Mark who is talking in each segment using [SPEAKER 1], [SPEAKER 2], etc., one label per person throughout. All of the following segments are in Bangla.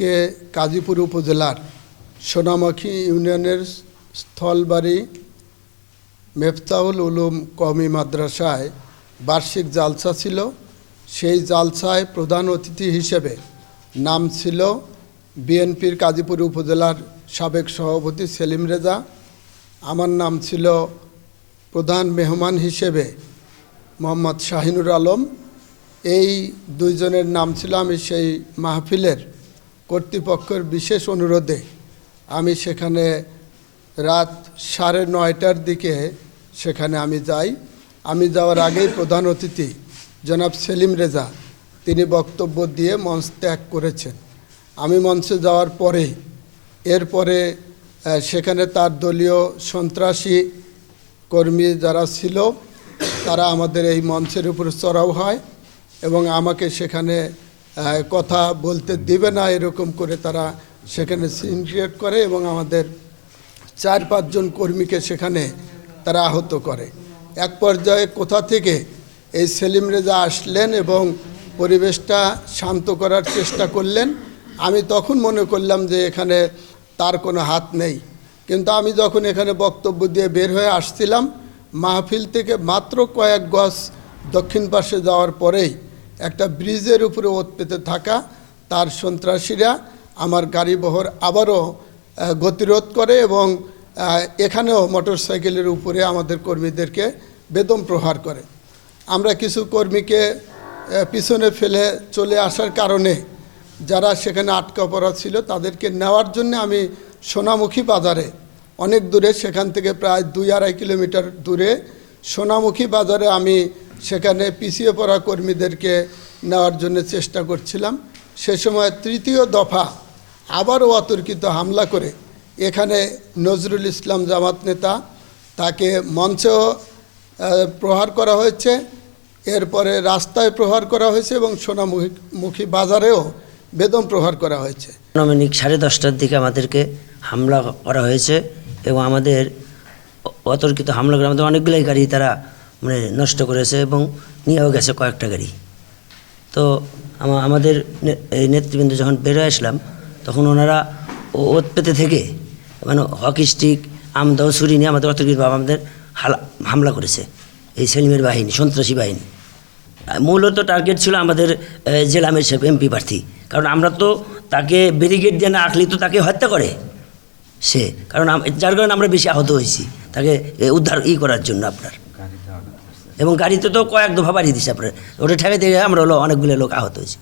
[SPEAKER 1] আজকে কাজীপুর উপজেলার সোনামাখি ইউনিয়নের স্থলবাড়ি মেফতাউল উলুম কওমি মাদ্রাসায় বার্ষিক জালসা ছিল। সেই জালসায় প্রধান অতিথি হিসেবে নাম ছিল বিএনপির কাজীপুর উপজেলার সাবেক সভাপতি সেলিম রেজা। আমার নাম ছিল প্রধান মেহমান হিসেবে মোহাম্মদ শাহিনুর আলম। এই দুইজনের নাম ছিল আমি সেই মাহফিলের কর্তৃপক্ষের বিশেষ অনুরোধে আমি সেখানে রাত সাড়ে নয়টার দিকে সেখানে আমি যাই। আমি যাওয়ার আগেই প্রধান অতিথি জনাব সেলিম রেজা, তিনি বক্তব্য দিয়ে মঞ্চ ত্যাগ করেছেন। আমি মঞ্চে যাওয়ার পরে, এরপরে সেখানে তার দলীয় সন্ত্রাসী কর্মী যারা ছিল, তারা আমাদের এই মঞ্চের উপরে চড়াও হয় এবং আমাকে সেখানে কথা বলতে দিবে না, এরকম করে তারা সেখানে সিন ক্রিয়েট করে এবং আমাদের চার পাঁচজন কর্মীকে সেখানে তারা আহত করে। এক পর্যায়ে কোথা থেকে এই সেলিম রেজা আসলেন এবং পরিবেশটা শান্ত করার চেষ্টা করলেন, আমি তখন মনে করলাম যে এখানে তার কোনো হাত নেই। কিন্তু আমি যখন এখানে বক্তব্য দিয়ে বের হয়ে আসছিলাম, মাহফিল থেকে মাত্র কয়েক গজ দক্ষিণ পাশে যাওয়ার পরেই একটা ব্রিজের উপরে পেতে থাকা তার সন্ত্রাসীরা আমার গাড়ি বহর আবারও গতিরোধ করে এবং এখানেও মোটরসাইকেলের উপরে আমাদের কর্মীদেরকে বেদম প্রহার করে। আমরা কিছু কর্মীকে পিছনে ফেলে চলে আসার কারণে যারা সেখানে আটকা পড়া ছিল তাদেরকে নেওয়ার জন্য আমি সোনামুখী বাজারে, অনেক দূরে, সেখান থেকে প্রায় দুই আড়াই কিলোমিটার দূরে সোনামুখী বাজারে আমি সেখানে পিছিয়ে পড়া কর্মীদেরকে নেওয়ার জন্য চেষ্টা করছিলাম। সে সময় তৃতীয় দফা আবারও অতর্কিত হামলা করে এখানে নজরুল ইসলাম জামাত নেতা তাকে মঞ্চেও প্রহার করা হয়েছে। এরপরে রাস্তায় প্রহার করা হয়েছে এবং সোনামুখী বাজারেও বেদম প্রহার করা হয়েছে।
[SPEAKER 2] আনুমানিক সাড়ে দশটার দিকে আমাদেরকে হামলা করা হয়েছে এবং আমাদের অতর্কিত হামলা করে আমাদের অনেকগুলোই গাড়ি তারা মানে নষ্ট করেছে এবং নিয়েও গেছে কয়েকটা গাড়ি। তো আমাদের এই নেতৃবৃন্দ যখন বেরোয় আসলাম, তখন ওনারা ওত পেতে থেকে মানে হকি স্টিক আমদাও ছুরি নিয়ে আমাদের অতর্কিত আমাদের হালা- হামলা করেছে। এই সেলিমের বাহিনী, সন্ত্রাসী বাহিনী। মূলত টার্গেট ছিল আমাদের জেলা মেশাব এমপি প্রার্থী। কারণ আমরা তো তাকে ব্যারিকেড দিয়ে না আঁকলেই তো তাকে হত্যা করে সে। কারণ যার কারণে আমরা বেশি আহত হয়েছি, তাকে উদ্ধার ই করার জন্য আপনার। এবং গাড়িতে তো কয়েক দফা বাড়িয়ে দিছে আপনার। ওটা ঠেকাইতে আমরা হলো অনেকগুলো লোক আহত হয়েছি।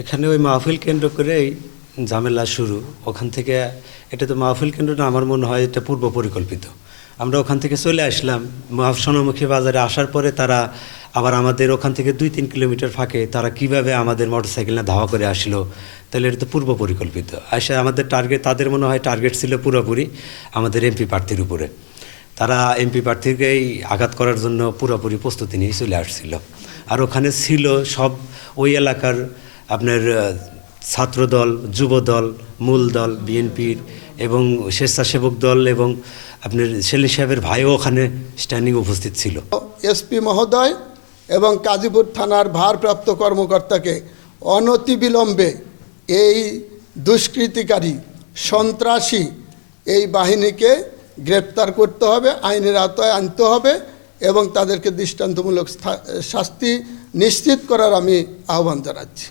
[SPEAKER 3] এখানে ওই মাহফিল কেন্দ্র করেই ঝামেলা শুরু। ওখান থেকে এটা তো মাহফিল কেন্দ্র না, আমার মনে হয় এটা পূর্ব পরিকল্পিত। আমরা ওখান থেকে চলে আসলাম। সোনামুখী বাজারে আসার পরে তারা আবার আমাদের ওখান থেকে দুই তিন কিলোমিটার ফাঁকে তারা কীভাবে আমাদের মোটরসাইকেল না ধাওয়া করে আসলো, তাহলে এটা তো পূর্ব পরিকল্পিত। আসে আমাদের টার্গেট তাদের মনে হয় টার্গেট ছিল পুরোপুরি আমাদের এমপি প্রার্থীর উপরে। তারা এমপি প্রার্থীকেই আঘাত করার জন্য পুরোপুরি প্রস্তুতি নিয়ে চলে আসছিল। আর ওখানে ছিল সব ওই এলাকার আপনার ছাত্রদল, যুবদল মূল দল বিএনপির এবং স্বেচ্ছাসেবক দল এবং আপনার সেলিম সাহেবের ভাইও ওখানে স্ট্যান্ডিং উপস্থিত ছিল।
[SPEAKER 1] এসপি মহোদয় এবং কাজীপুর থানার ভারপ্রাপ্ত কর্মকর্তাকে অনতিবিলম্বে এই দুষ্কৃতিকারী সন্ত্রাসী এই বাহিনীকে গ্রেপ্তার করতে হবে, আইনের আওতায় আনতে হবে এবং তাদেরকে দৃষ্টান্তমূলক শাস্তি নিশ্চিত করার আমি আহ্বান জানাচ্ছি।